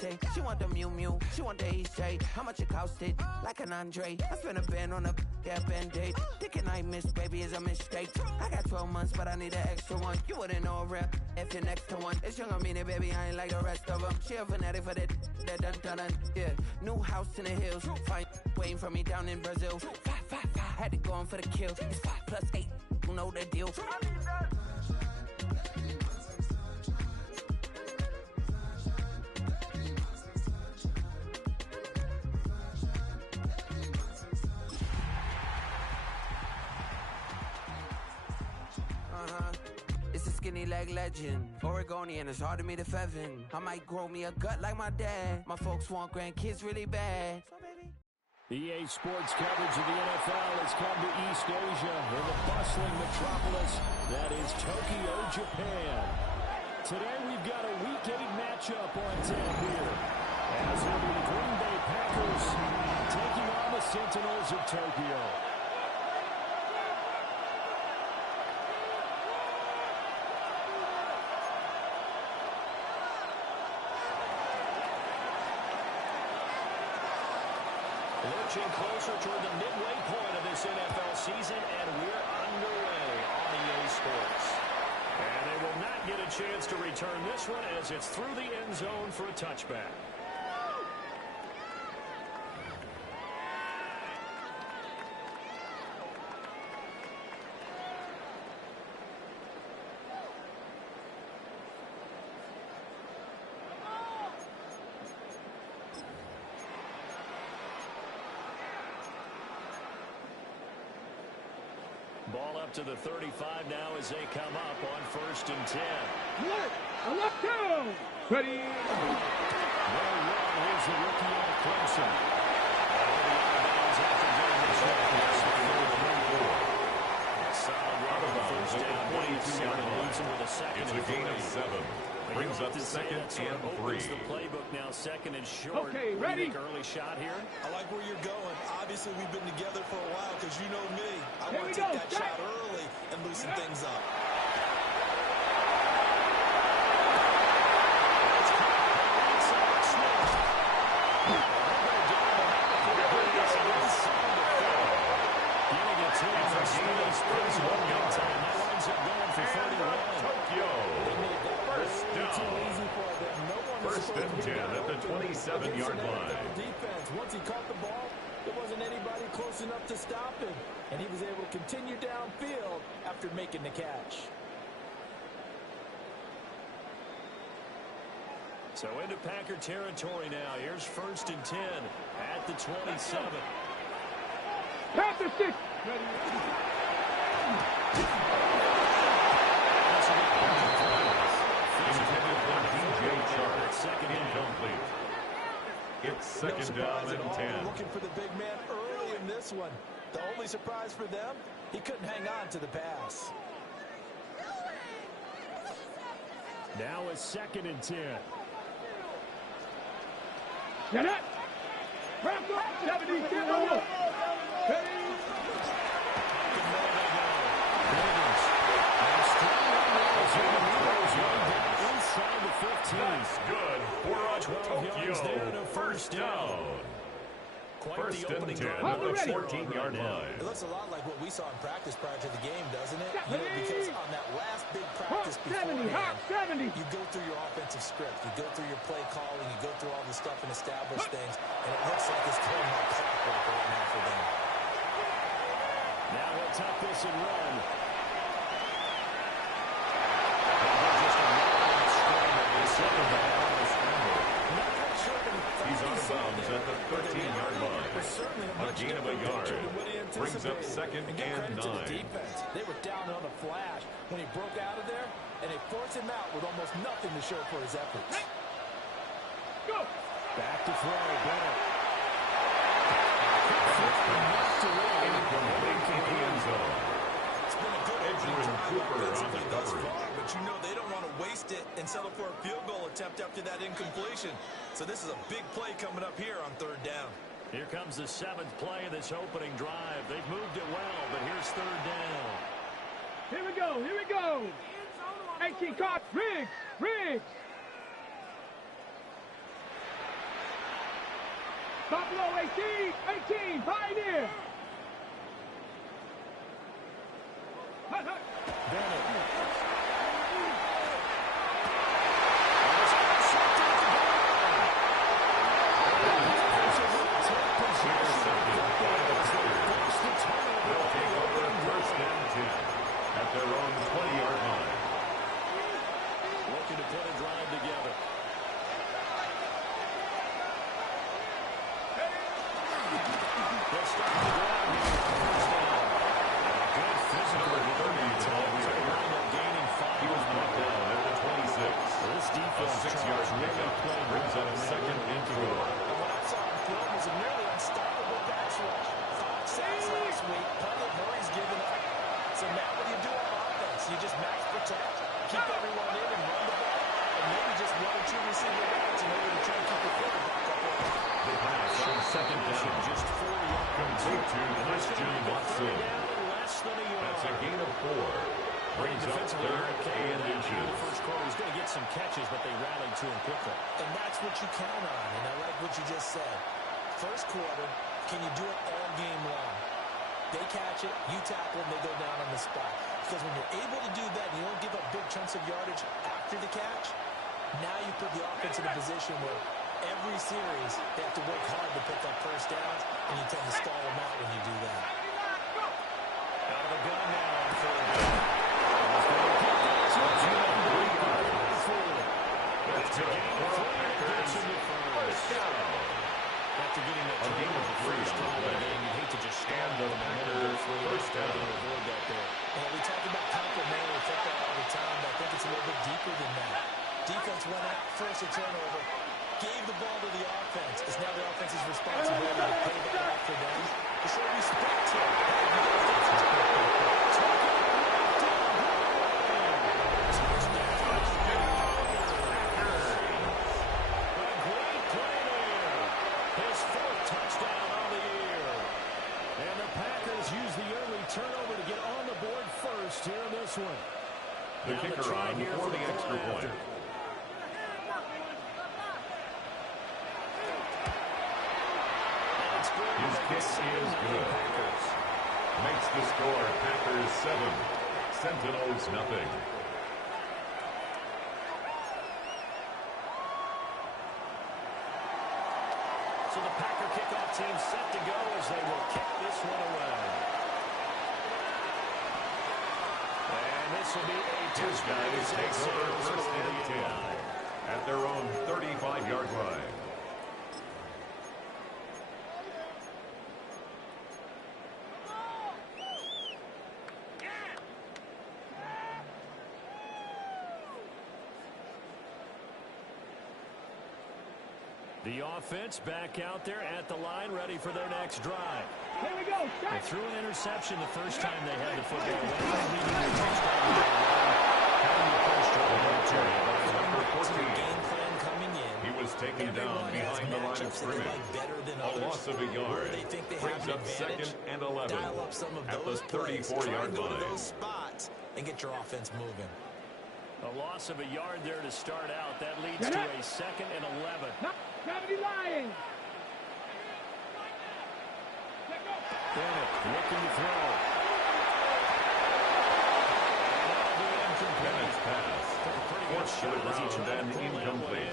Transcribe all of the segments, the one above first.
say. She want the Mew Mew, she want the EJ. How much it costed? Like an Andre. I spent a band on a Band-Aid. Thinking I missed, baby, is a mistake. I got 12 months, but I need an extra one. You wouldn't know a rep if you're next to one. It's young, I mean it, baby, I ain't like the rest of them. She a fanatic for that dun. Yeah, new house in the hills. Fine, waiting for me down in Brazil. 5, had to go on for the kill. It's 5 + 8, you know the deal. It's a skinny leg legend. Oregonian, it's hard to meet a Fevin. I might grow me a gut like my dad. My folks want grandkids really bad. EA Sports coverage of the NFL has come to East Asia, in the bustling metropolis that is Tokyo, Japan. Today we've got a Week 8 matchup on tap here, as will be the Green Bay Packers taking on the Sentinels of Tokyo. Lurching closer toward the midway point of this NFL season, and we're underway on EA Sports. And they will not get a chance to return this one as it's through the end zone for a touchback. Ball up to the 35 now as they come up on 1st and 10. Left down. Ready. Very well, here's the rookie out of Clemson. Solid run on the first down. It's a gain of 7. Brings up 2nd and 3. The playbook now 2nd and short. Okay, ready. Early shot here. I like where you're going. Obviously, we've been together for a while because you know me. I want to take that shot early and loosen things up. First and 10 at the 27-yard line. Defense. Once he caught the ball, there wasn't anybody close enough to stop him, and he was able to continue downfield after making the catch. So into Packer territory now. Here's 1st and 10 at the 27. Panther 6. Incomplete. It's 2nd down and 10. Looking for the big man early in this one. The only surprise for them, he couldn't hang on to the pass. Now it's 2nd and 10. Get it. Wrap up. 70. Get over. Inside the 15. That's good for a Tokyo first down. First and 10 at the 14-yard line. It looks a lot like what we saw in practice prior to the game, doesn't it? You know, because on that last big practice beforehand, you go through your offensive script, you go through your play calling, you go through all this stuff and establish things, and it looks like it's going like clockwork right now for them. Now we'll tuck this and run. He's out of bounds at the 13-yard line. A gain of a yard. Brings up 2nd and 9. They were down on a flash when he broke out of there, and they forced him out with almost nothing to show for his efforts. Go. Back to throw. Better. Incomplete to the end zone. It's been a good Edgerrin Cooper on the coverage. But you know they don't want to waste it and settle for a field goal attempt after that incompletion. So this is a big play coming up here on 3rd down. Here comes the 7th play of this opening drive. They've moved it well, but here's 3rd down. Here we go. Here we go. 18 caught. Riggs. Buffalo 18, Pioneer. Their own 20-yard line. Looking to put a drive together. They'll start the drive here. Good physical work. Gaining 5. He was brought down at the 26. This defense 6-yard pickup brings up second and 4. And what I saw on film was a nearly unstoppable pass rush. 5 sacks last week. Plenty of hurries given up. So now what do you do on offense? You just max protect, keep everyone in, and run the ball, and maybe just 1 or 2 receiver routes in order to try and keep the quarterback up there. The pass on second down, just 4 yards. Complete to Christian Watson. That's a gain of 4. Brings up third and inches. First quarter, he's going to get some catches, but they rallied to him quickly. And that's what you count on, and I like what you just said. First quarter, can you do it all game long? They catch it, you tackle them, they go down on the spot. Because when you're able to do that and you don't give up big chunks of yardage after the catch, now you put the offense in a position where every series they have to work hard to pick up first downs, and you tend to stall them out when you do that. Out of the gun now on third down. That's a gain of 4. First down. After getting that gain of 3 on the game, you hate to just stand the Packers first down. Avoid that there. And we talk about complementary football all the time, but I think it's a little bit deeper than that. Defense went out, forced a turnover, gave the ball to the offense. It's now the offense's responsibility to pay that off for them, to show respect to it. Turnover to get on the board first here in this one. The kicker on for the extra point. His kick is good. Makes the score Packers 7, Sentinels nothing. So the Packer kickoff team set to go as they will kick this one away. This will be a touchdown. His guys take over first and 10 at their own 35-yard line. The offense back out there at the line, ready for their next drive. Here we go. They threw an interception the first time they had the football. Game plan coming in. He was taken down behind the line of scrimmage. A loss of a yard. Brings up second and 11 at the 34-yard line. Those spots and get your offense moving. A loss of a yard there to start out. That leads to a second and 11. Gravity Lions. Bennett looking to throw. Bennett's pass. Forced to the ground and incomplete.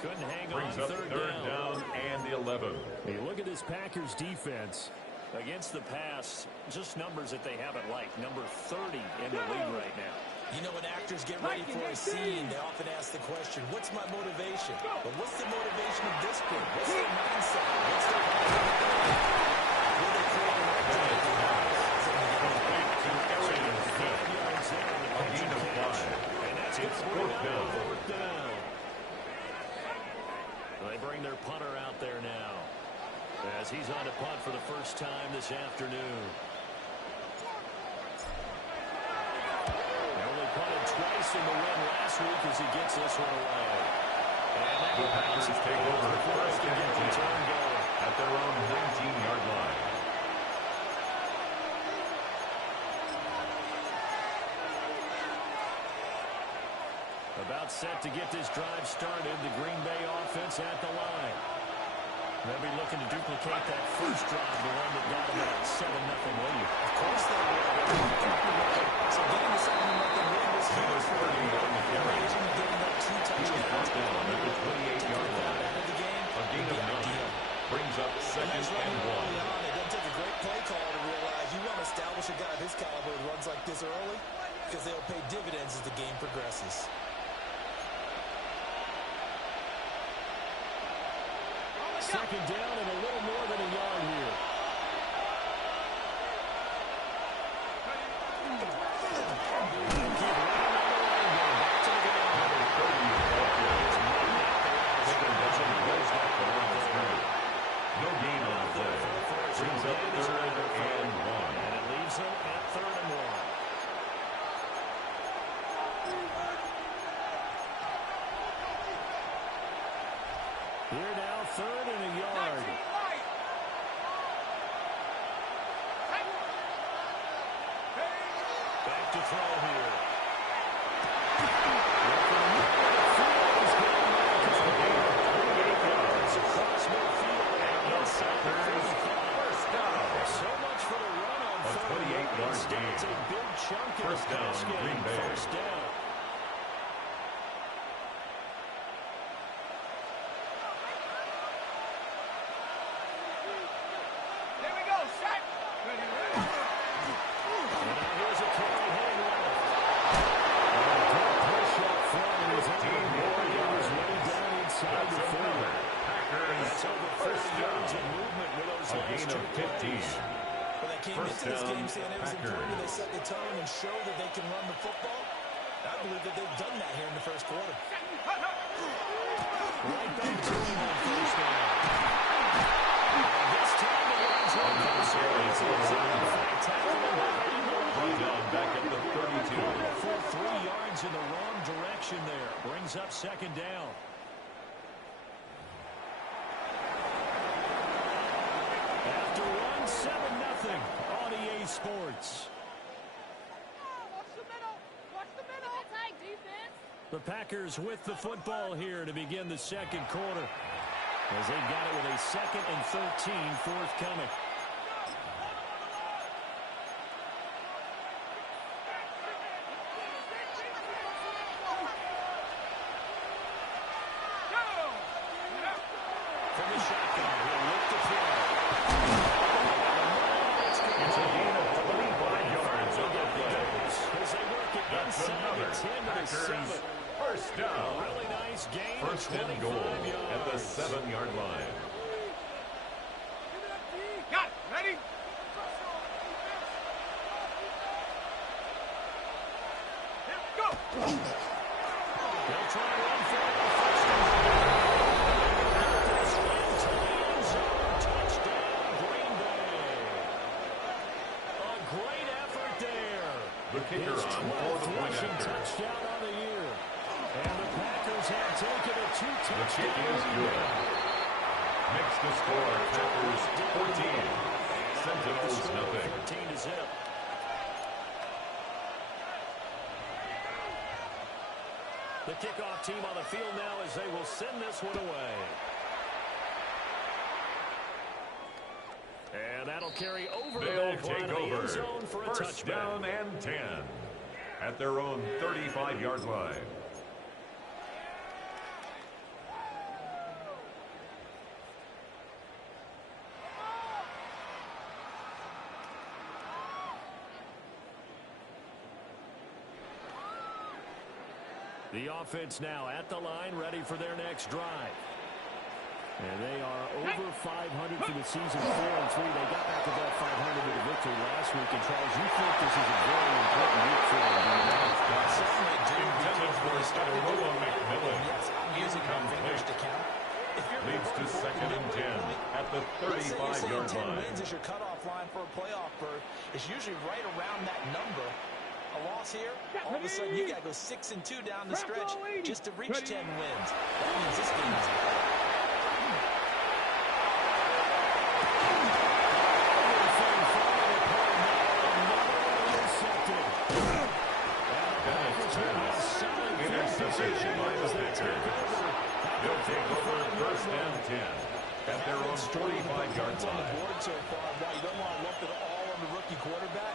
Couldn't hang Brings on up third down and 11. Hey, look at this Packers defense against the pass. Just numbers that they haven't liked. Number 30 in the league right now. You know, when actors get ready for a scene, they often ask the question, what's my motivation? But what's the motivation of this group? What's their mindset? What's their will they create an opportunity? A gain of 5. It's fourth down. They bring their punter out there now as he's on to punt for the first time this afternoon. Punted twice in the win last week as he gets this one away. And the Packers take over first and 10 at their own 19-yard line. About set to get this drive started. The Green Bay offense at the line. They'll be looking to duplicate that first drive, the one that got them that 7-0 lead. Of course they will. So getting the 7-0 lead was huge for them. Amazing giving up 2 touchdowns. At the 28-yard line. Out of the game. A gain of 9 brings up second and 1. It doesn't take a great play call to realize you want to establish a guy of his caliber who runs like this early because they'll pay dividends as the game progresses. Second down and a little more than a yard here. No gain on the play. Brings up 3rd and 1. And it leaves him at 3rd and 1. Here now, 3rd and a yard. Back to throw here. Across midfield inside the 35. First down. So much for the run on 28-yard gain. It's a big chunk of First down, Green Bay. First down. Into this game saying it was important they set the tone and show that they can run the football. I believe that they've done that here in the first quarter. Right back to him on first down. This time the Lions will go Brought down back at the 32. Full 3 yards in the wrong direction there. Brings up second down. After one, 7-0 on EA Sports. The Packers with the football here to begin the second quarter, as they've got it with a 2nd and 13 forthcoming. From the shotgun, he'll look to throw. It's a gain of 25 yards on the play. As they work it That's inside another the 10 to the Packers 7. first down. Really nice gain. First and goal at the 7-yard line. Got it. Ready? Go. They'll try to run for it. First and goal. Touchdown, Green Bay. A great effort there. The kicker His on 12th 4th rushing after. touchdown on the year. And the Packers have taken a The 2-touchdown kick is good. Next to score, Packers 14. Sentinels nothing. 14-0. The kickoff team on the field now as they will send this one away. And that'll carry over the They'll back line take of the over. end zone for a First touchback. down and 10 at their own 35-yard line. The offense now at the line, ready for their next drive. And they are over 500 for the season, 4-3. They got back above 500 with a victory last week. And Charles, you think this is a very important week for them? Certainly do. Intended for Aroa McMillan. Yes, I'm using my fingers to count. If you're Leads to second and 10 at the 35-yard 10 line. wins is your cutoff line for a playoff berth. It's usually right around that number. A loss here, all of a sudden you got to go 6-2 down the stretch just to reach 10 wins. That means this game is Interception by the Packers. They'll take over first and 10. at their own 45-yard on the line. board so far. While you don't want to lump it all on the rookie quarterback,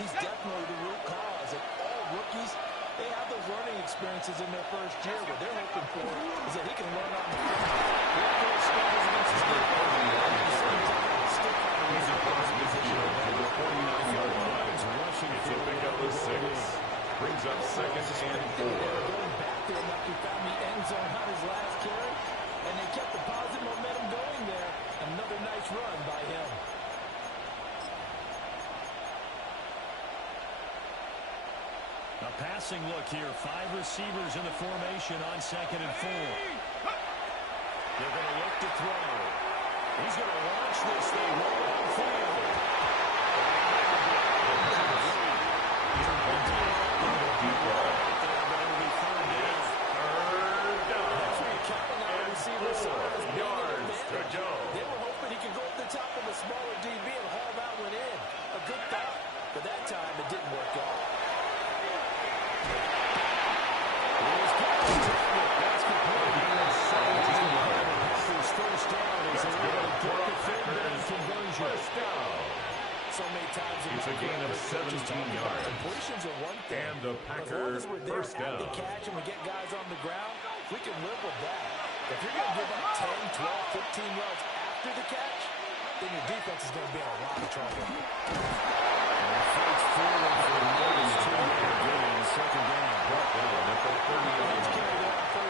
he's definitely the root cause. And all rookies, they have those learning experiences in their first year. What they're hoping for is that he can learn on the field. He's across midfield to the 49-yard line. It's a pickup of 6. Brings up second and 4. Going back there after he found the end zone on his last carry, and they kept the positive momentum going there. Another nice run by him. A passing look here. 5 receivers in the formation on second and 4. They're going to look to throw. He's going to launch this thing right downfield. They were hoping he could go up the top of a smaller DB and haul that one in. A good thought, but that time it didn't work out. That's complete. 17 yards. First down is a conversion. First down. So many times It's a gain of 17 yards. Completions are one thing. And the Packers first down. The catch and we get guys on the ground, we can live with that. If you're going to give up 10, 12, 15 yards after the catch, then your defense is going to be in a lot of trouble. Fights forward for more than 2-yard gain. Second down. Brought down at the 30-yard line.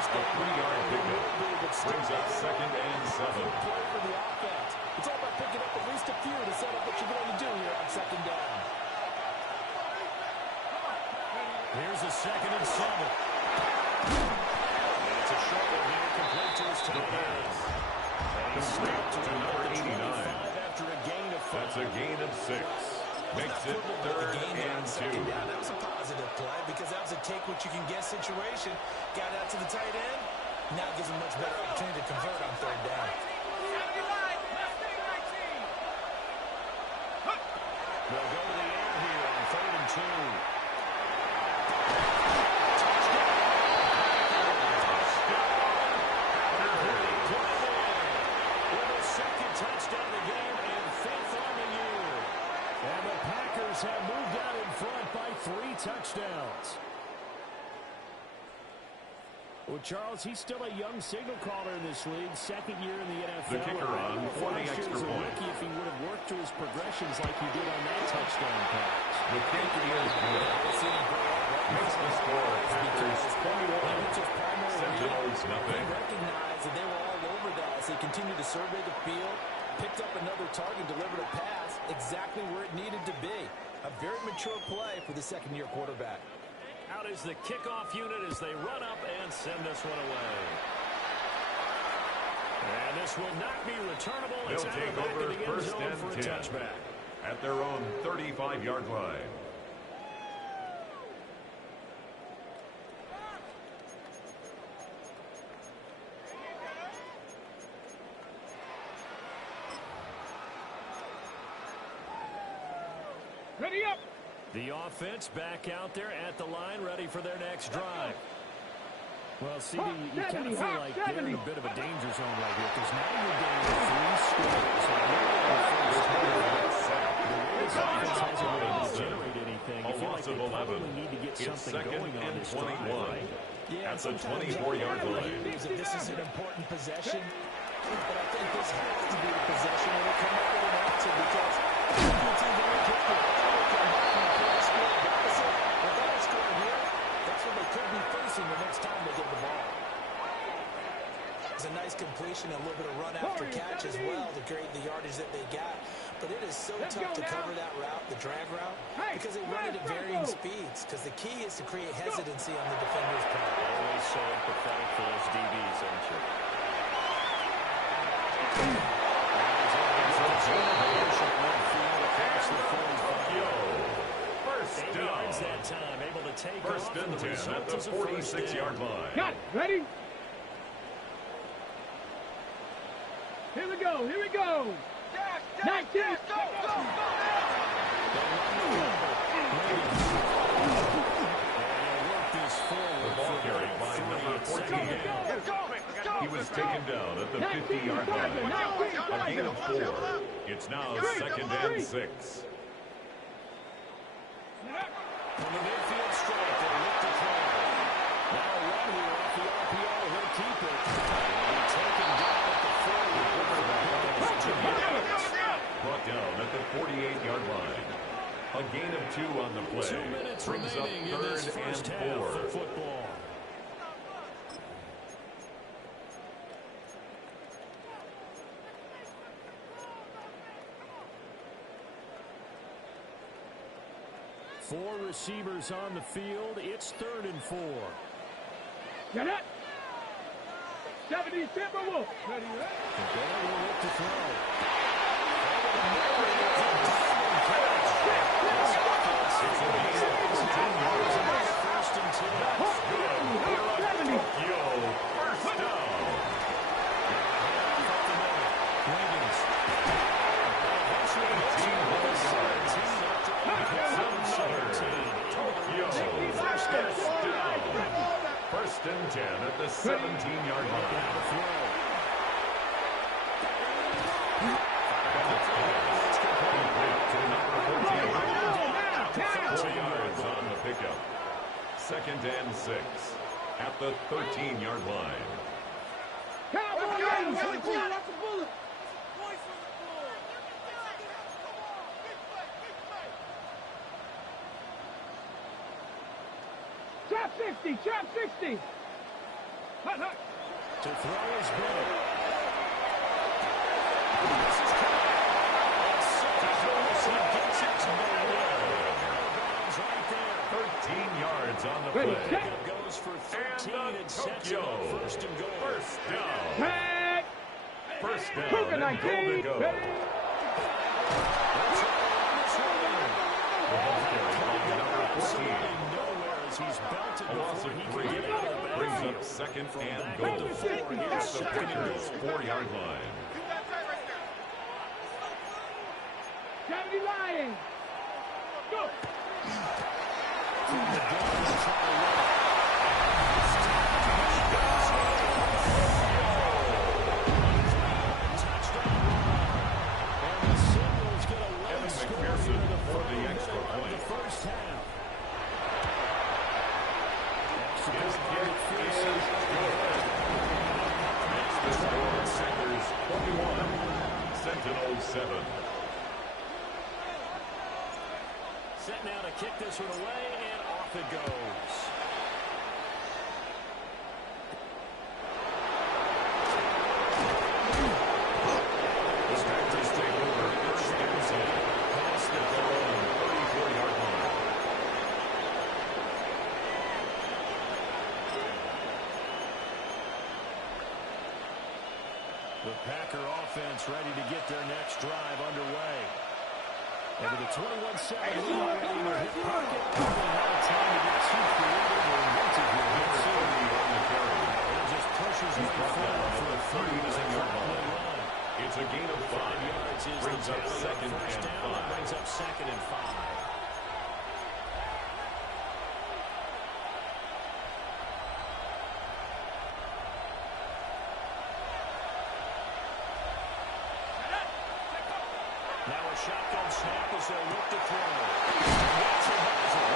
A 3-yard pickup. Brings up second and 7. Play for the offense. It's all about picking up at least a few to set up what you're going to do here on second down. Here's a second and 7. And it's a short one here, complete to his tight end. Complete to number 89. After a gain of 5. That's a gain of 6. Makes it third and 2. That was a positive play because that was a take what you can get situation. Got out to the tight end. Now gives him much better opportunity to convert on third down. They'll go to the air here on 3rd and 2. Touchdown the game and 5th on the year. And the Packers have moved out in front by 3 touchdowns. Well, Charles, he's still a young signal caller in this league, 2nd year in the NFL. The kicker on for the extra point. If he would have worked through his progressions like he did on that touchdown pass. The kick is good. Makes the score Packers 21. Sentinels nothing. He recognized that they were all over that as they continued to survey the field, picked up another target, delivered a pass exactly where it needed to be. A very mature play for the second-year quarterback. Out is the kickoff unit as they run up and send this one away. And this will not be returnable. It's They'll take over first and 10 touchback. at their own 35-yard line. Ready up. The offense back out there at the line, ready for their next drive. Well, CD, you kind of feel like they're in a bit of a danger zone right here because now you're getting 3 scores. This offense hasn't really been able to generate anything. You feel like they probably need to get something going on this drive, right? Yeah, at the 24-yard line. This is an important possession, but I think this has to be the possession where they come up with an answer because it's either a kick or that's what they could be facing the next time they get the ball. It's a nice completion, a little bit of run after catch as well to create the yardage that they got. But it is so tough to cover that route, the drag route, because they run it at varying speeds. Because the key is to create hesitancy on the defender's part. Always so empathetic for those DBs, aren't you? First down. That time, able to take First off, and 10 at the 46-yard line. Got it. Ready? Here we go. Here we go. 19. Go, go, go. The ball carried by number 14. He was taken down at the 50-yard line. A gain of 4. It's now 2nd and 6. From the midfield strike, they look to throw. Now a run here off the RPO. He'll keep it. And taken down at the 40. Brought down at the 48-yard line. A gain of 2 on the play. 2 minutes brings up remaining in this 3rd first and half 4. of football. Four receivers on the field. It's 3rd and 4. Get it. 70 Timberwolves. Ready, The ball will look to throw. First and 10. Yo, first down. First and 10 at the 17-yard line. 4 yards on the pickup. 2nd and 6 at the 13-yard line. Trap 60, trap 60. Hut, hut. To throw is Bennett. Right there. 13 yards on the Ready, play. set. Goes for 13 and sets it Tokyo. up 1st and goal. First down. Tag. First down Cougar and 19. goal to go. Ready. The ball carried by number 14. He's belted A loss of 3 brings up 2nd and goal. At the Packers' 4-yard line. 70 Lions. Go. Evan McPherson for the extra point. First half. His kick is good. Makes the score Packers 21, Sentinels 7. Set now to kick this one away, and off it goes. The Packers take over 1st and 10. Past their own 34-yard line. The Packer offense ready to get their next drive underway. And with a 21-7 lead already in their hip pocket, they have time to get too creative or inventive here. It just pushes them forward for a 30-yard line. It's a gain of 5. Yards is Brings up 2nd and 5. Brings up 2nd and 5. Now a shotgun snap as they look to throw. Watson has it.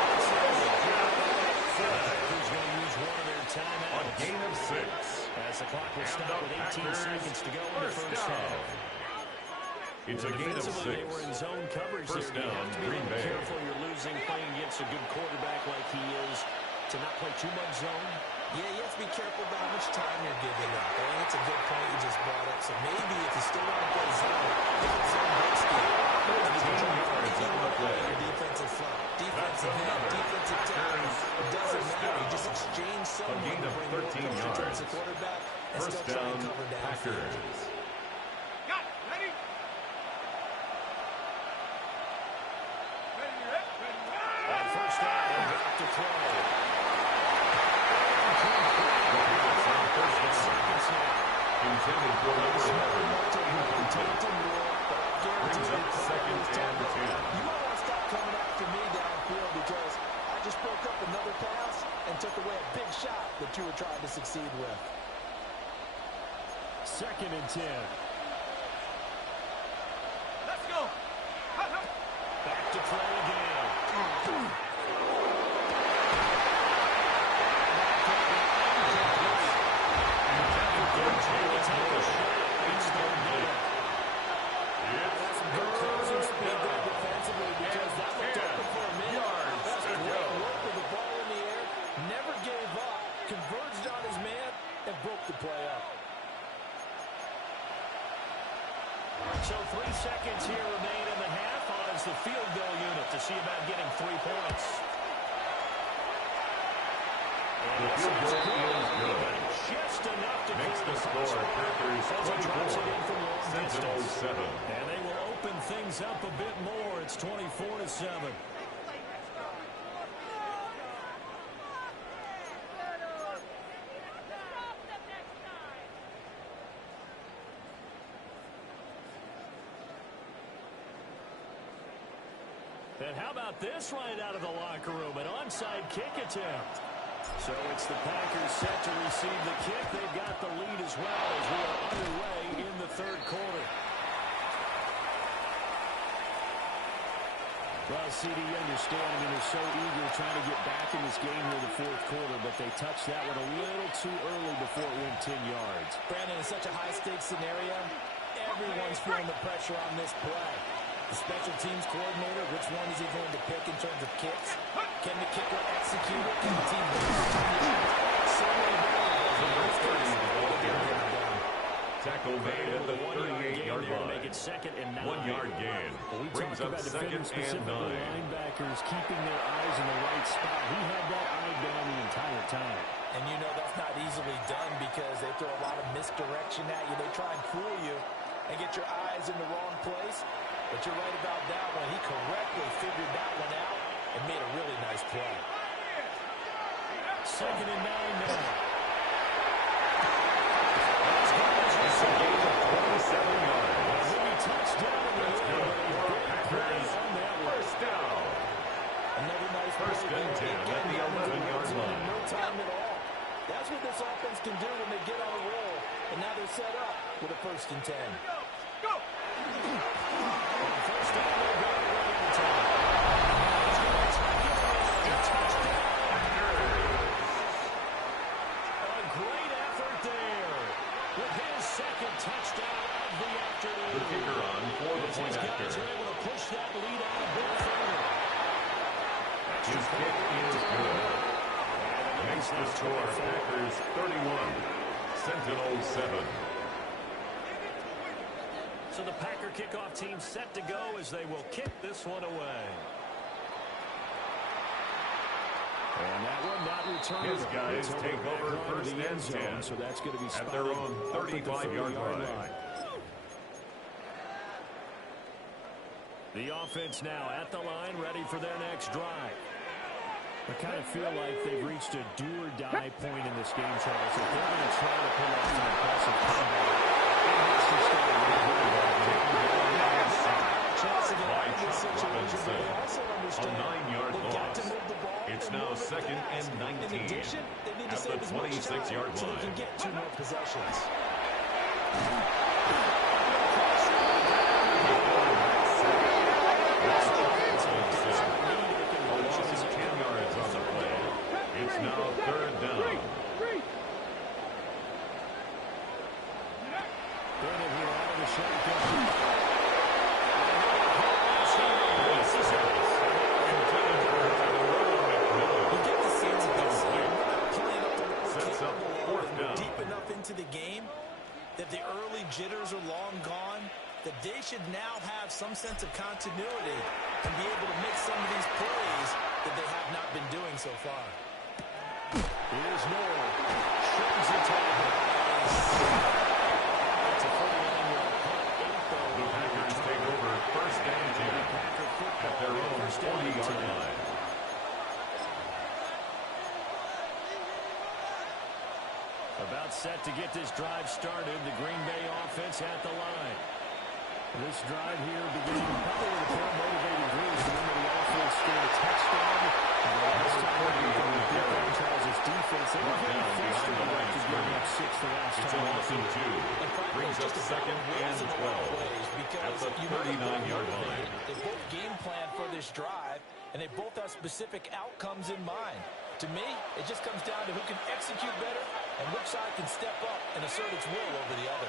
Who's going to use one of their timeouts? A gain of 6. As the clock will stop with 18 seconds to go in the first half. It's a gain of 6. They were in zone coverage First there. You down, have to be Green a little Bay. careful. You're losing playing against a good quarterback like he is to not play too much zone. Yeah, you have to be careful about how much time you're giving up. I think it's a good point you just brought up. So maybe if you still want to play zone, if it's zone-based game, 13 yards on the play. your defensive front, defensive end, defensive tackle, it doesn't matter. You just exchange someone gain to of bring 13 more coverage yards. towards the quarterback and First still try down, and cover downfield. Packers. Got it. Ready. On first down, they'll drop to throw. Intended for proceed with. 2nd and 10. Let's go. Back to play again. So 3 seconds here remain in the half on as the field goal unit to see about getting 3 points. The field goal is good. Just enough to makes the score Packers 24, Sentinels 7. And they will open things up a bit more. It's 24-7. And how about this right out of the locker room? An onside kick attempt. So it's the Packers set to receive the kick. They've got the lead as well as we are underway in the 3rd quarter. Well, CD, you understand. I mean, they're so eager trying to get back in this game here in the 4th quarter, but they touched that one a little too early before it went 10 yards. Brandon, in such a high-stakes scenario, everyone's feeling the pressure on this play. The special teams coordinator, which one is he going to pick in terms of kicks? Can the kicker execute it? Can the team so many Tackle made at the 38-yard line. Make it 2nd and 9. 1-yard gain. Well, we brings talked up about 2nd and 9. Linebackers keeping their eyes in the right spot. He had that eye down the entire time. And you know that's not easily done because they throw a lot of misdirection at you. They try and fool you and get your eyes in the wrong place. But you're right about that one. He correctly figured that one out and made a really nice play. 2nd and 9 now. It's a gain of 27 yards. Touchdown. That's good for Packers. First down. Another nice 1st and 10 at the 11-yard line. No time at all. That's what this offense can do when they get on a roll. And now they're set up with a 1st and 10. Go. First down, they'll go right in time. A great effort there with his 2nd touchdown of the afternoon. The kicker on for the point after. Guys are able to push that lead out a bit further. His kick is good. Makes the score Packers 31, Sentinels 7. So the Packer kickoff team set to go as they will kick this one away. And that one not returned. His guys take over 1st and 10. So that's going to be at their own 35-yard line. The offense now at the line, ready for their next drive. I kind of feel like they've reached a do-or-die point in this game, Charles. If they're going to try to pull off an impressive comeback, it has to start a 9-yard loss. It's now 2nd and 19 at the 26-yard line. So they can get 2 more possessions. It's now 3rd down. Sets up 4th down. Deep enough into the game that the early jitters are long gone, that they should now have some sense of continuity and be able to make some of these plays that they have not been doing so far. Here's Moore. Shrugs the tackle. It's a 49-yard punt. The Packers take over 1st and 10 at their own 40-yard line. About set to get this drive started. The Green Bay offense at the line. This drive here beginning probably with a pair of motivated groups. Remember, the offense scored a touchdown Last time we were Charles' defense, they were very frustrated after giving up 6 the last time. And brings up second and 12 at the 39-yard line. They both game plan for this drive, and they both have specific outcomes in mind. To me, it just comes down to who can execute better and which side can step up and assert its will over the other.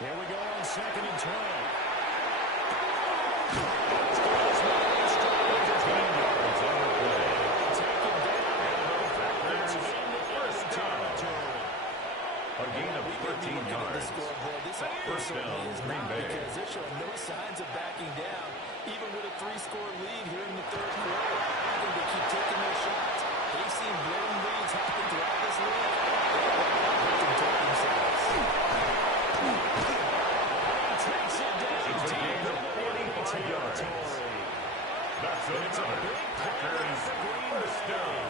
Here we go on 2nd and 20. A gain of 13 yards. First down, Green Bay. Because they're showing no signs of backing down, even with a 3-score lead here in the 3rd quarter. I think they keep taking their shots. They've seen blown leads happen throughout this league. Takes it down. It's a gain of 45 yards. That's another. Packers first down.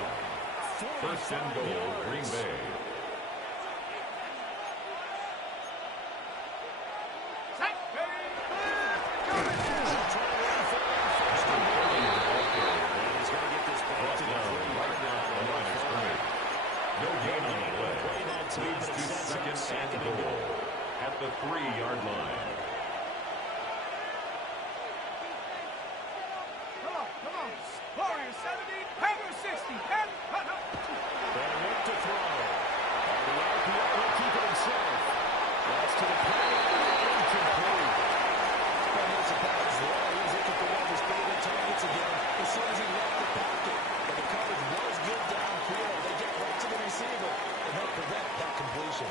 First and goal, Green Bay. Leads to second and goal at the 3-yard line. Come on. Warriors 70, Packers 60. They look to throw. The RPO will keep it himself. That's to the play. Incomplete. No surprise there. He was looking for one of his favorite targets again as soon as he left the pocket. But the coverage was good downfield. They get right to the receiver and help prevent that completion.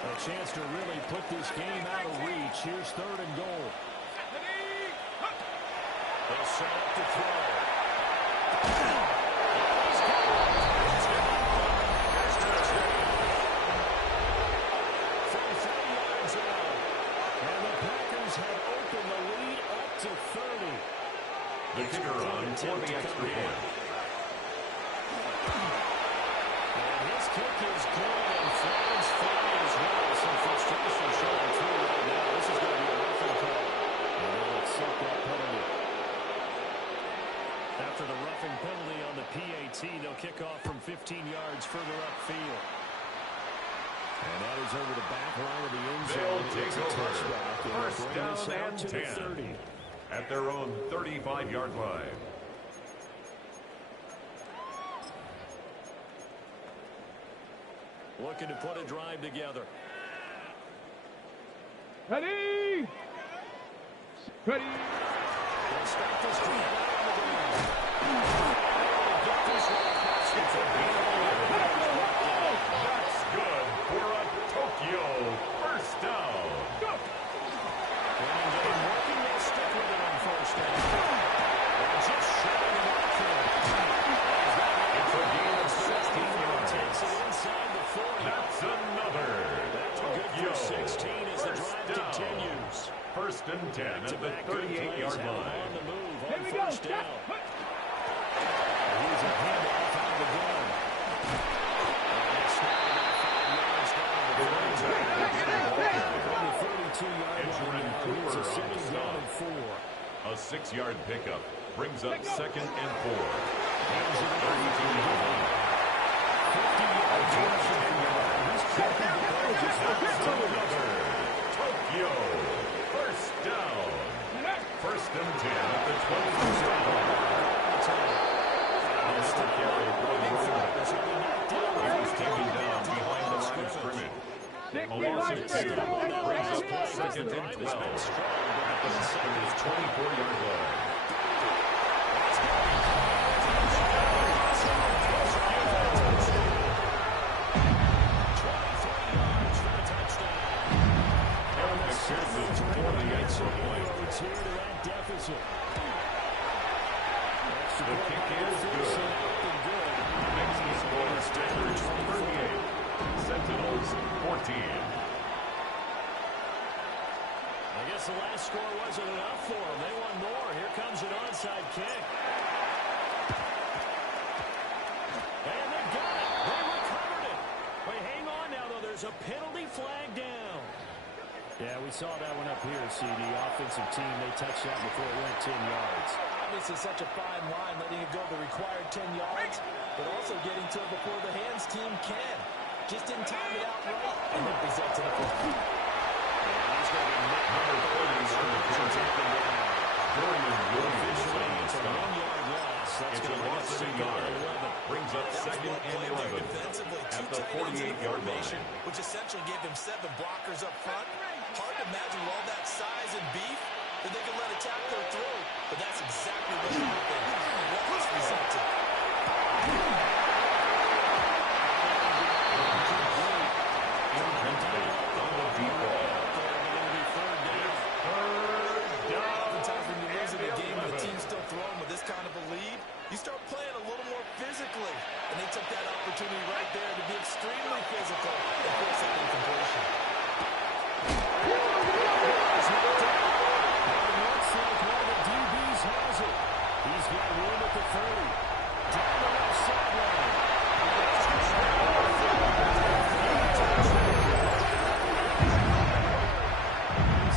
A chance to really put this game out of reach. Here's 3rd and goal. They'll set up to throw. From 30 yards out. And the Packers have opened the lead up to 30. The kicker on for the extra point. And his kick is good, and Florence flying as well. Some frustration showing through right now. This is going to be a roughing call. And they'll accept that penalty. After the roughing penalty on the PAT, they'll kick off from 15 yards further upfield. And that is over the back line of the end zone. They'll take over. First down and 10 at their own 35-yard line. Looking to put a drive together. Ready? They'll start this drive out on the ground. Get this one across the That's good for a Tokyo first down. Running game working, they'll stick with it on first down. And just showing it off here. It's a gain of 16 yards. Takes it inside the 40. That's another. Tokyo 16 as the drive continues. First and 10 at the 38-yard line. On the move on Here we go. first down. He's a handoff out of the gun. And it's now about 5 yards down the 32-yard line. Here's a second down and 4. A 6-yard pickup brings up second and 4. Here's a 32-yard line. 50 yards. Tokyo first down. First and 10 at the 22-yard line. Mr. Carey he was taken down behind the line of scrimmage. A loss of 2 brings up second and 12 at the 24-yard line. The kick is good. Makes the score Steelers 38, Sentinels 14. I guess the last score wasn't enough for them. They want more. Here comes an onside kick. And they got it. They recovered it. Wait, hang on now, though. There's a penalty flag down. Yeah, we saw that one up here, CD. Offensive team, they touched that before it went 10 yards. Obviously such a fine line, letting it go the required 10 yards, but also getting to it before the hands team can. Just didn't time it out right, and that results in a fumble. He's going to be number 30. It's a 1-yard loss. That's going to bring up second and 11. Brings up second and 11 at the 48-yard line. Which essentially gave him 7 blockers up front. Hard to imagine with all that size and beef that they could let a tackler through. But that's exactly what happened. What was resulted. Incomplete on the deep ball. Oftentimes when you lose in a game and the team's still throwing with this kind of a lead, you start playing a little more physically. And they took that opportunity right there to be extremely physical and force that incompletion. Looks like one of the DBs has it. He's got room at the 30. Down the left sideline.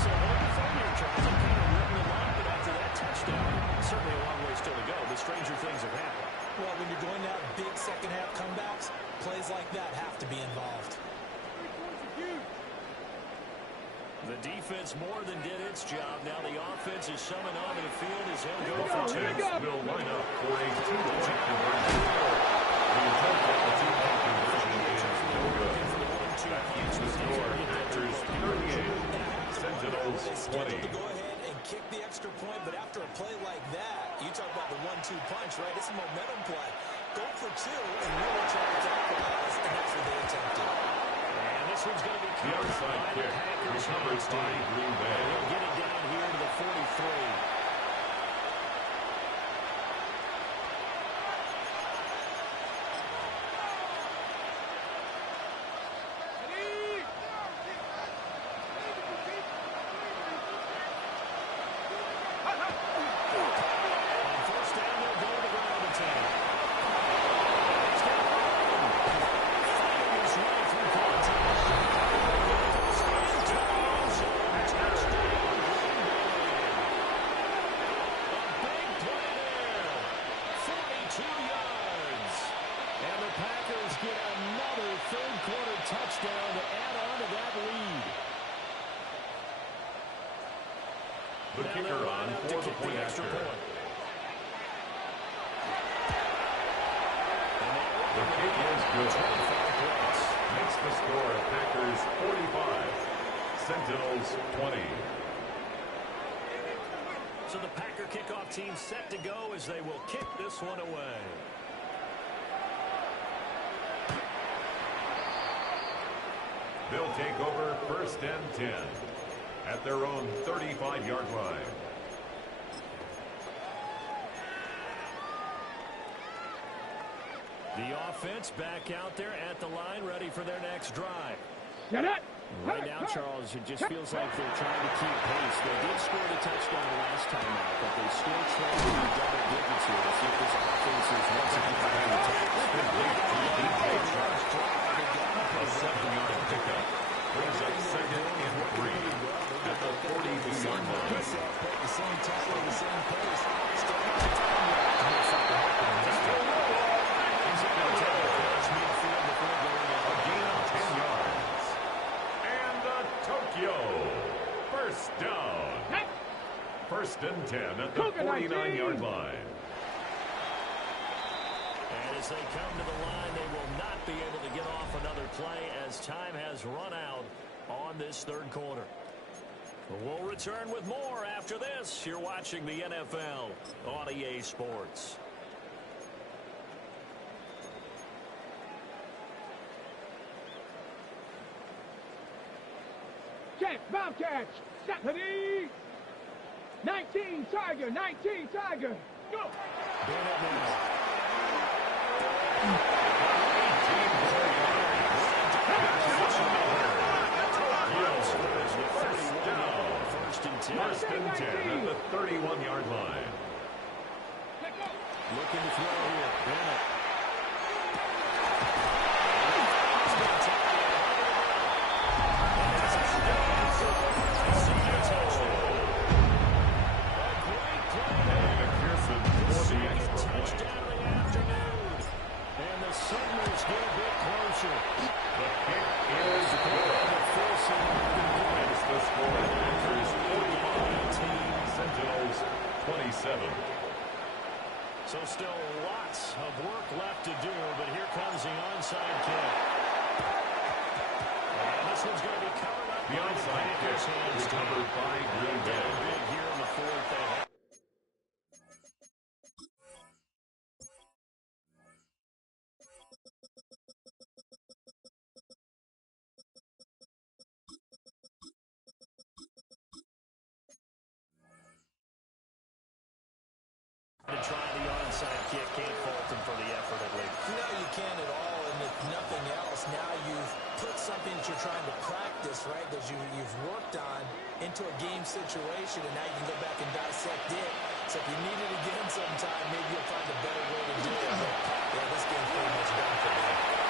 So the defender tries to kind of rip them off, but after that touchdown, certainly a long way still to go, but stranger things have happened. Well, when you're going to have big second-half comebacks, plays like that have to be involved. The defense more than did its job. Now the offense is summoned onto the field as he'll go for two. Will line up for a 2-point conversion. The attempt at the 2-point conversion is no good. That keeps the score. Packers 38, Sentinels 20. To go ahead and kick the extra point, but after a play like that, you talk about the 1-2 punch, right? It's a momentum play. Go for 2 and really try to capitalize, and that's what they attempted. And this one's going to be The onside kick recovered by Green Bay. They'll get it down here to the 43. The kicker on for the point after. The kick is good. Makes the score Packers 45, Sentinels 20. So the Packer kickoff team set to go as they will kick this one away. They'll take over 1st and 10 at their own 35-yard line. The offense back out there at the line, ready for their next drive. Get it! Right now, Charles, it just feels like they're trying to keep pace. They did score the touchdown last time out, but they still trail in double digits here. Let's see if this offense is once again back on top. A 7-yard pickup brings up 2nd and 3 at the 42-yard line. The same tempo, the same pace. A gain of 10 yards. And the Tokyo 1st down. 1st and 10 at the 49-yard line. And as they come to the line, they will not be able to get off another play as time has run out on this 3rd quarter. We'll return with more after this. You're watching the NFL on EA Sports. Check, Bobcats, Stephanie! 19 Tiger, 19 Tiger, go! Bennett now. First and 10 at the 31-yard line. Looking to throw here. Bennett. So still lots of work left to do, but here comes the onside kick. And this one's going to be covered up. The onside kick recovered by Green Bay. Big here in the fourth. They have to try the onside kick. Can't fault him for the effort at least. No, you can't at all, and if nothing else, now you've put something that you're trying to practice, right, that you've worked on into a game situation, and now you can go back and dissect it. So if you need it again sometime, maybe you'll find a better way to do it. But, yeah, this game's pretty much done for them.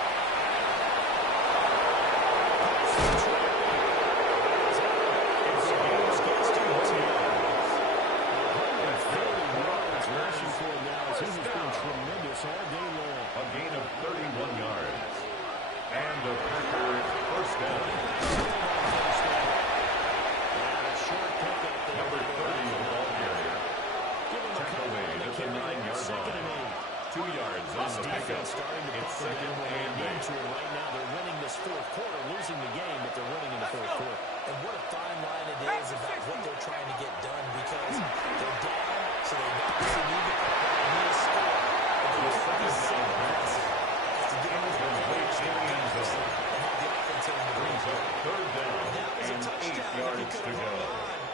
A gain of 31 yards. And the Packers first down. Number 30 of the ball carrier. Tackle away at the 9-yard line. 2 yards on the pickup. It's second and 8. Right now they're winning this fourth quarter, losing the game, but they're winning in the fourth quarter. And what a fine line it is about what they're trying to get done, because they're down, so they obviously need to need a score. The second down pass. Brings up third down and 8 yards to go.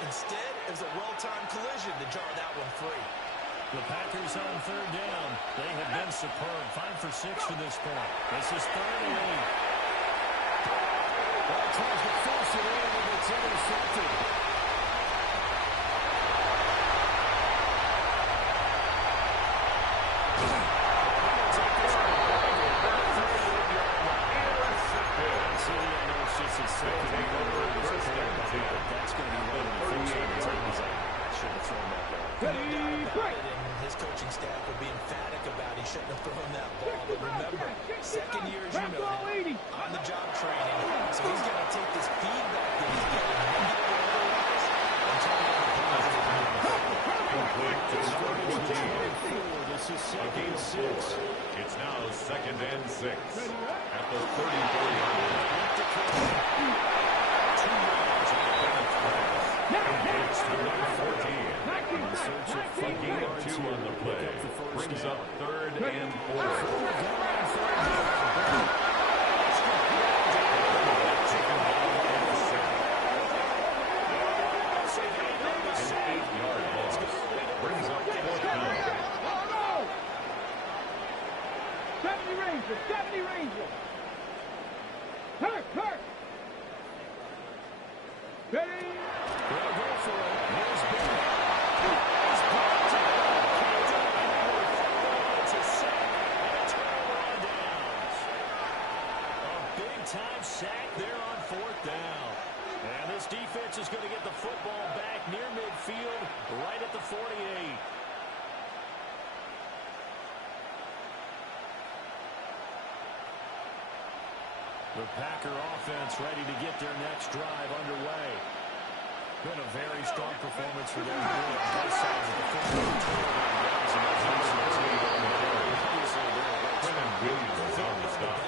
Instead, it was a well-timed collision to jar that one free. The Packers on third down. They have been superb. 5 for 6 to this point. This is 3rd and 8. Well, tries to force it in, and it's intercepted. That's going to be one of the 38 yards. Should have thrown that ball. And his coaching staff will be emphatic about he shouldn't have thrown that ball. But remember, second year, as you noted, on the job training. So he's got to take this feedback that he's getting and turn it into positive. Complete to number 14. This is A gain of 4. It's now second and 6 at the 34-yard line. 2 yards on the pass. It's to number 14. A gain of 2 on the play. Brings up 3rd and 4. Hurt! Ready? They'll go for it. Here's Bill. It's a sack and a turnover on downs. A big-time sack there on 4th down. And this defense is going to get the football back near midfield, right at the 48. The Packer offense ready to get their next drive underway. Been a very strong performance for them on both sides of the football. Brennan Williams is on the stop.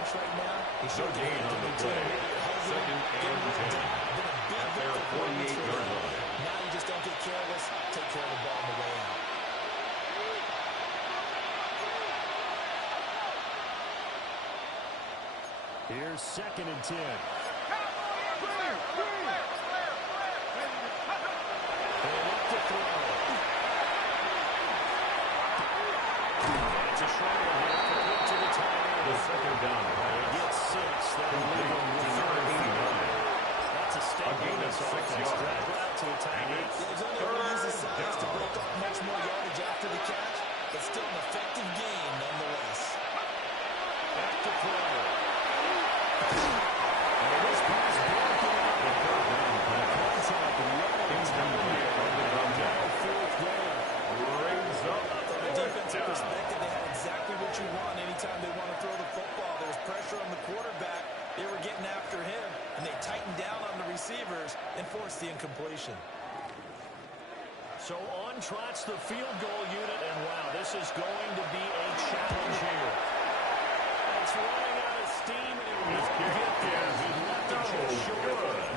No gain on the play. Second and 10 at their 48-yard line. Now you just don't get careless. Take care of the ball on the way out. Here's 2nd and 10. It's a short one here, complete to the tight end. The second down pass. Gets 6. That'll leave him with number 89. That's a step gain on of this 6 offense. yards. Drag route to the tight end. Third down. To break off much more yardage after the catch, but still an effective gain nonetheless. Back to throw. And this pass broken up. The third down pass. Contact low. Incomplete on the contact. 4th down. Brings up From a defensive perspective, they had exactly what you want anytime they want to throw the football. There's pressure on the quarterback. They were getting after him, and they tightened down on the receivers and forced the incompletion. So on trots the field goal unit, and wow, this is going to be a challenge here. It's running out of steam, and it won't get there. He left it just short.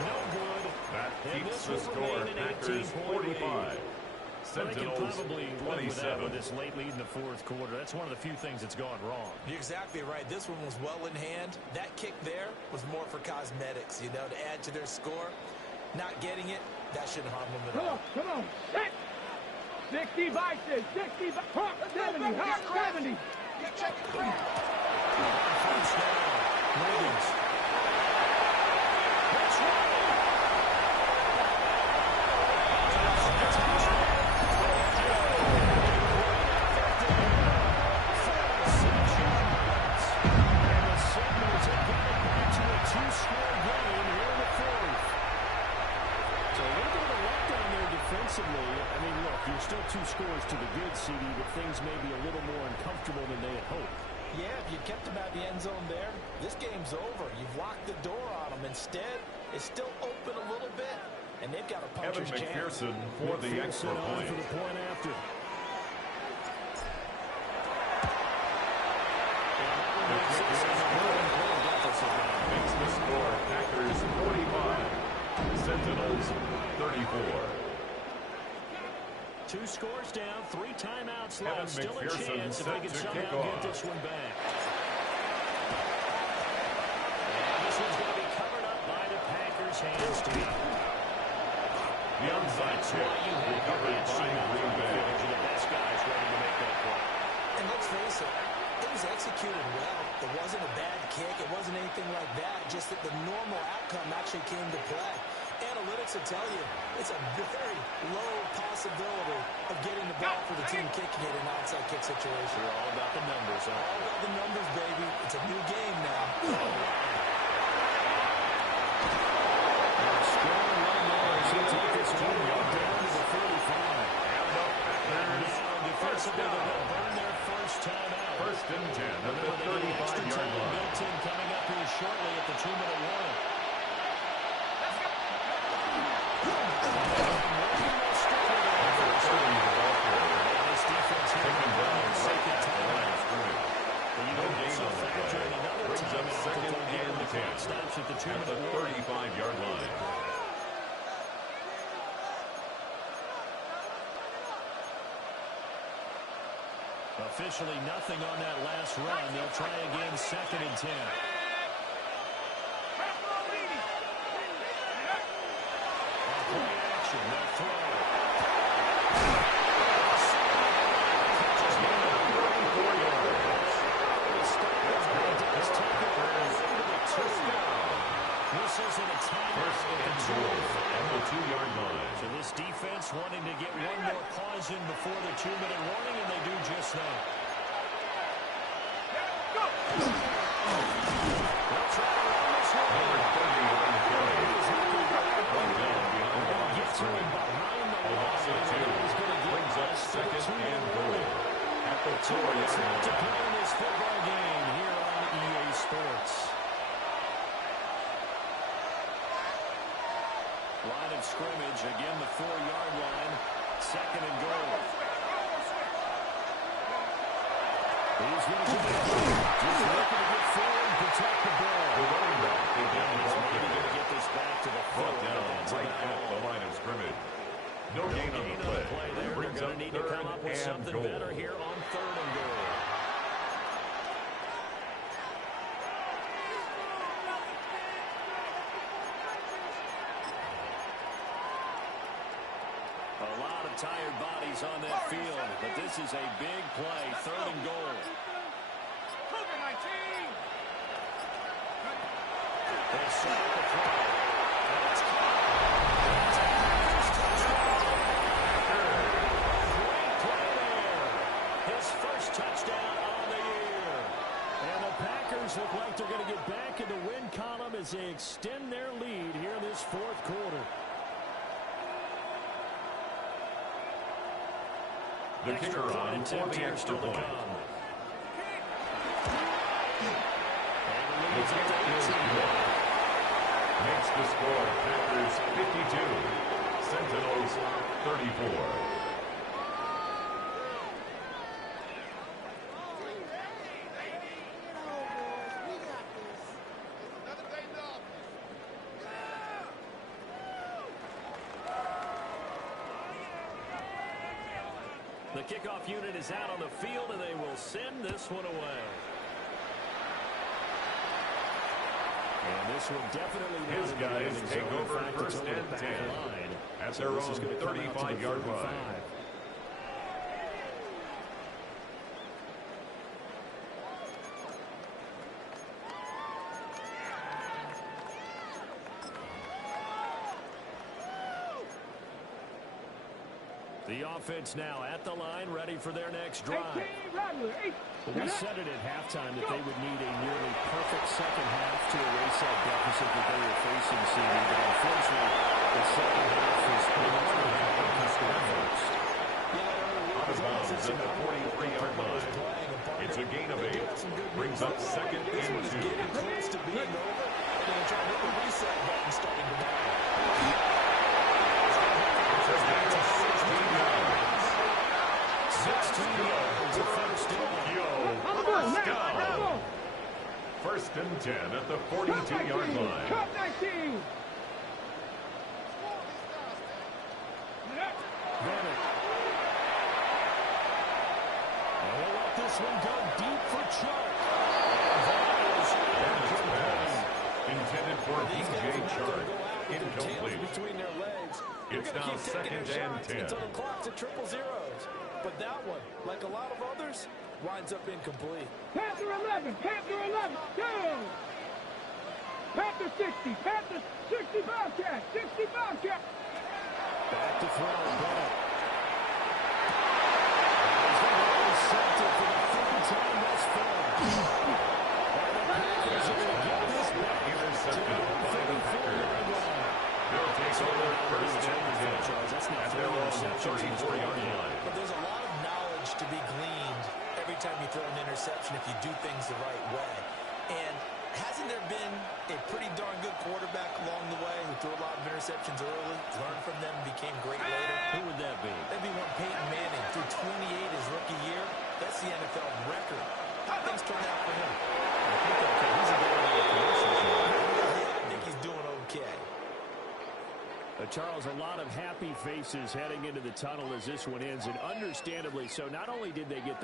No good. That And keeps this the will score. remain an Packers 18-point lead. 45. Well, they can Sentinels probably live with that 27. with this late lead in the fourth quarter. That's one of the few things that's gone wrong. You're exactly right. This one was well in hand. That kick there was more for cosmetics, you know, to add to their score. Not getting it, that shouldn't harm them at all. Come on. Set. 60 vices. 60 Hawk 70. Hawk 70. First down. Wiggins. That's right. Defensively, I mean, look, you're still 2 scores to the good, CD, but things may be a little more uncomfortable than they had hoped. Yeah, if you kept them at the end zone there, this game's over. You've locked the door on them. Instead, it's still open a little bit, and they've got a puncher's Kevin chance. McPherson for the extra point. For the point after. Makes the score Packers 45, Sentinels 34. 2 scores down, 3 timeouts Kevin left. Still a McPherson chance if they can set to somehow kick get off. this one back. And this one's going to be covered up by the Packers' hands down. The onside kick recovered by Green Bay. The best guys ready to make that play. And let's face it, it was executed well. It wasn't a bad kick. It wasn't anything like that. Just that the normal outcome actually came to play. Analytics will tell you it's a very low possibility of getting the ball for the team kicking it in an onside kick situation. We're all about the numbers, huh? All about the numbers, baby. It's a new game now. Scoring one more as he took this team down to the 45. Defensively, they're going to burn their first time out. First and 10 at the 35-yard line. Built in coming up here shortly at the 2-minute warning. This defense here Taken down second time. No gain on the play. Brings up second and 10 Stops at the at the 35-yard line. Officially nothing on that last run. They'll try again, second and 10. Play action, they'll throw. This is an attack. First and goal at the 2-yard line. So this defense wanting to get one more pause in before the 2-minute warning, and they do just that. They'll try to run this one. Number 30 on the carry. One down behind the line of scrimmage. A loss of 2. Brings up second and goal at the 4-yard line. To play in this football game here on EA Sports. Line of scrimmage, again the 4-yard line, second and goal. He's going to just looking to get forward and protect the ball. The running back came down He's and maybe going to get this back to the brought 4. down right at the line of scrimmage. No gain on the play. There. Brings They're up going to need to come up with third and something goal. better here on 3rd and goal. A lot of tired bodies on that field, but this is a big play, 3rd and goal. They set up the throw. And it's caught. Great play there. His first touchdown on the year. And the Packers look like they're going to get back in the win column as they extend their lead here in this 4th quarter. The kicker on for the extra point. The kick is good. Makes the score Packers 52, Sentinels 34. The kickoff unit is out on the field, and they will send this one away. And this one definitely His guys take over first and 10 at their own 35-yard line. The offense now at the line, ready for their next drive. We said it at halftime that they would need a nearly perfect second half to erase that deficit that they were facing, CD, but unfortunately, the second half was pretty much what happened to score first. Out of bounds at the 43-yard line. It's a gain of 8. Brings up second and 2. Getting close to being over, and they're trying to hit the reset button starting tomorrow. That's a 16 yards. 16 yards of first down. First and 10 at the 42-yard line. Bennett. And we'll let this one go deep for Chuck. Intended for DJ Chark. Incomplete. Between their legs. It's now second and 10. Until the clock's at triple zeros. But that one, like a lot of others, winds up incomplete. Panther 11, Panther 11, go! Panther 60, Panther 60 Bobcat, 60 Bobcat. Back to throw, Bennett. He's going to intercept it for the third time thus far. And the Packers are going to get this back. Intercepted by the Packers. They'll take over first and 10 at their own 34-yard line. But there's a lot of knowledge to be gleaned every time you throw an interception if you do things the right way. And hasn't there been a pretty darn good quarterback along the way who threw a lot of interceptions early, learned from them, became great later? Who would that be? That'd be one Peyton Manning threw 28 his rookie year. That's the NFL record. How things turn out for him? I think he's a good Yeah, I think he's doing okay. Charles, a lot of happy faces heading into the tunnel as this one ends, and understandably so. Not only did they get the